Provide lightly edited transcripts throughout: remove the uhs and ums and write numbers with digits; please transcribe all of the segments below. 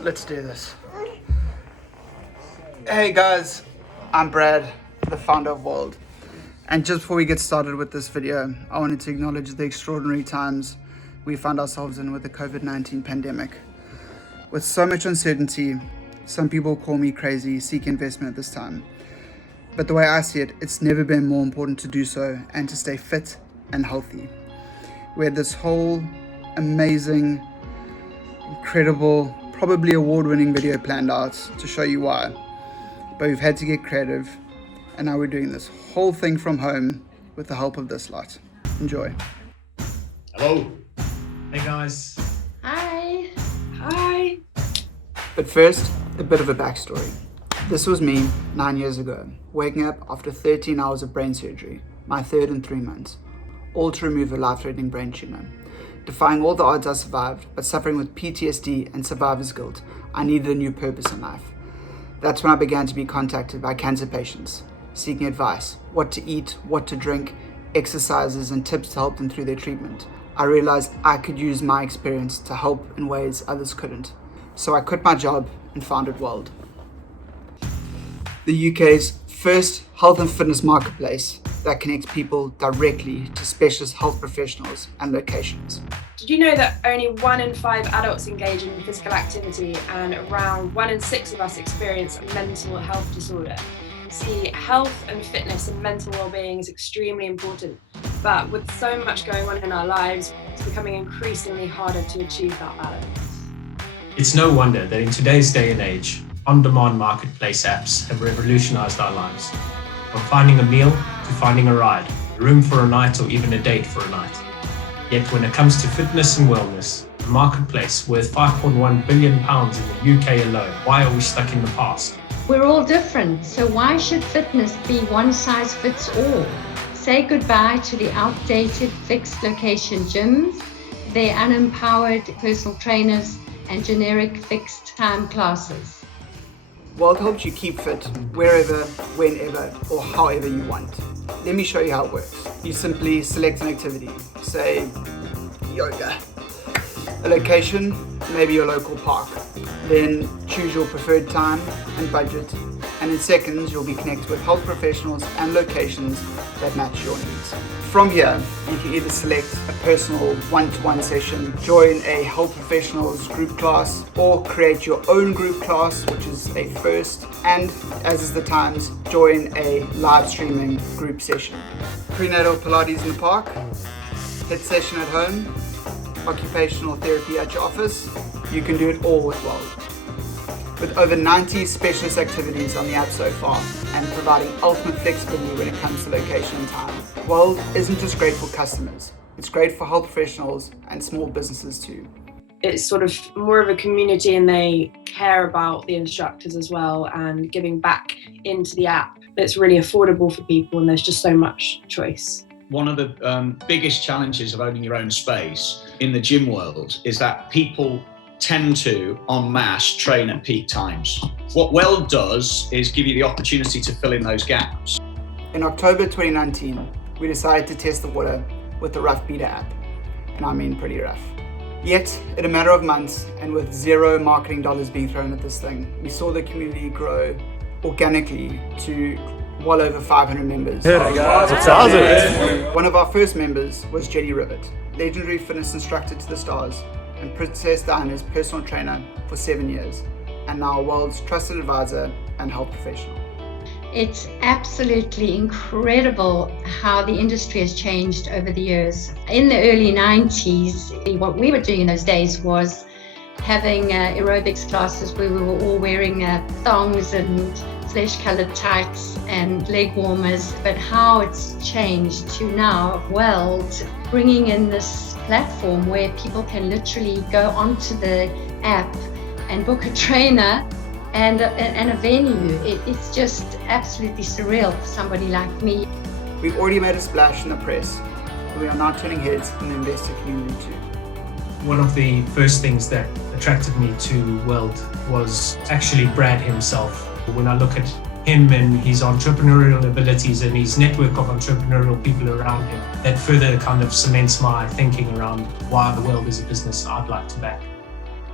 Let's do this. Hey guys, I'm Brad, the founder of WELD. And just before we get started with this video, I wanted to acknowledge the extraordinary times we found ourselves in with the COVID-19 pandemic. With so much uncertainty, some people call me crazy, seek investment at this time. But the way I see it, it's never been more important to do so and to stay fit and healthy. We had this whole amazing, incredible, probably award-winning video planned out to show you why. But we've had to get creative, and now we're doing this whole thing from home with the help of this lot. Enjoy. Hello. Hey guys. Hi. Hi. But first, a bit of a backstory. This was me 9 years ago, waking up after 13 hours of brain surgery, my third in 3 months, all to remove a life-threatening brain tumor. Defying all the odds, I survived, but suffering with PTSD and survivor's guilt, I needed a new purpose in life. That's when I began to be contacted by cancer patients, seeking advice, what to eat, what to drink, exercises and tips to help them through their treatment. I realized I could use my experience to help in ways others couldn't. So I quit my job and founded WELD, the UK's first health and fitness marketplace that connects people directly to specialist health professionals and locations. Did you know that only 1 in 5 adults engage in physical activity and around 1 in 6 of us experience a mental health disorder? See, health and fitness and mental well-being is extremely important, but with so much going on in our lives, it's becoming increasingly harder to achieve that balance. It's no wonder that in today's day and age, on-demand marketplace apps have revolutionized our lives. From finding a meal to finding a ride, a room for a night or even a date for a night. Yet when it comes to fitness and wellness, a marketplace worth £5.1 billion in the UK alone, why are we stuck in the past? We're all different, so why should fitness be one size fits all? Say goodbye to the outdated fixed location gyms, their unempowered personal trainers, and generic fixed time classes. WELD helps you keep fit wherever, whenever, or however you want. Let me show you how it works. You simply select an activity, say yoga. A location, maybe your local park. Then choose your preferred time and budget, and in seconds you'll be connected with health professionals and locations that match your needs. From here, you can either select a personal one-to-one session, join a health professionals group class, or create your own group class, which is a first, and as is the times, join a live streaming group session. Prenatal Pilates in the park, HIIT session at home, occupational therapy at your office, you can do it all with WELD. With over 90 specialist activities on the app so far and providing ultimate flexibility when it comes to location and time, WELD isn't just great for customers, it's great for health professionals and small businesses too. It's sort of more of a community and they care about the instructors as well and giving back into the app. It's really affordable for people and there's just so much choice. One of the biggest challenges of owning your own space in the gym world is that people tend to, en masse, train at peak times. What WELD does is give you the opportunity to fill in those gaps. In October 2019, we decided to test the water with the Rough Beater app, and I mean pretty rough. Yet, in a matter of months, and with zero marketing dollars being thrown at this thing, we saw the community grow organically to well over 500 members. One of our first members was Jenny Ribbett, legendary fitness instructor to the stars and Princess Diana's personal trainer for 7 years, and now WELD's trusted advisor and health professional. It's absolutely incredible how the industry has changed over the years. In the early 90s, what we were doing in those days was having aerobics classes where we were all wearing thongs and flesh-colored tights and leg warmers, but how it's changed to now WELD bringing in this platform where people can literally go onto the app and book a trainer and a venue. It's just absolutely surreal for somebody like me. We've already made a splash in the press, and we are now turning heads in the investor community too. One of the first things that attracted me to WELD was actually Brad himself. When I look at him and his entrepreneurial abilities and his network of entrepreneurial people around him, that further kind of cements my thinking around why WELD is a business I'd like to back.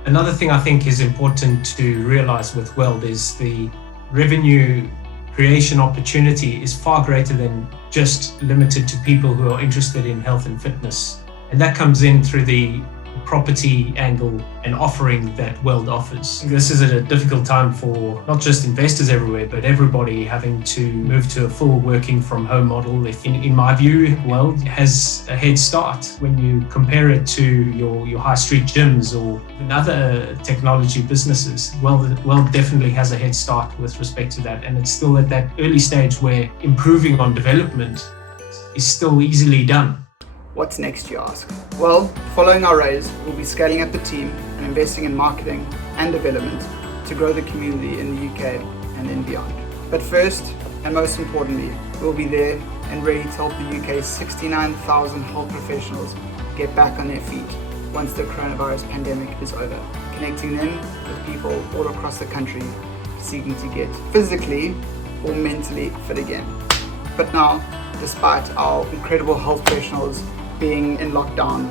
Another thing I think is important to realize with WELD is the revenue creation opportunity is far greater than just limited to people who are interested in health and fitness. And that comes in through the property angle and offering that WELD offers. This is a difficult time for not just investors everywhere, but everybody having to move to a full working from home model. In my view, WELD has a head start when you compare it to your high street gyms or other technology businesses. WELD definitely has a head start with respect to that, and it's still at that early stage where improving on development is still easily done. What's next, you ask? Well, following our raise, we'll be scaling up the team and investing in marketing and development to grow the community in the UK and then beyond. But first, and most importantly, we'll be there and ready to help the UK's 69,000 health professionals get back on their feet once the coronavirus pandemic is over, connecting them with people all across the country seeking to get physically or mentally fit again. But now, despite our incredible health professionals being in lockdown,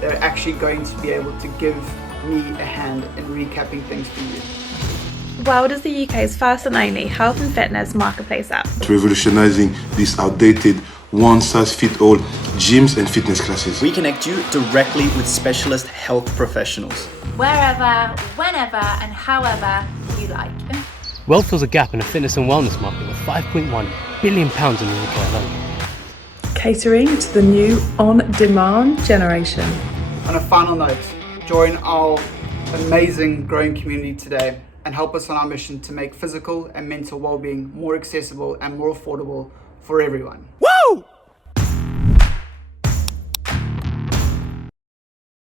they're actually going to be able to give me a hand in recapping things for you. WELD is the UK's first and only health and fitness marketplace app. Revolutionizing these outdated one-size-fits-all gyms and fitness classes. We connect you directly with specialist health professionals. Wherever, whenever and however you like. WELD fills a gap in the fitness and wellness market with £5.1 billion in the UK alone. Catering to the new on-demand generation. On a final note, join our amazing growing community today and help us on our mission to make physical and mental well-being more accessible and more affordable for everyone.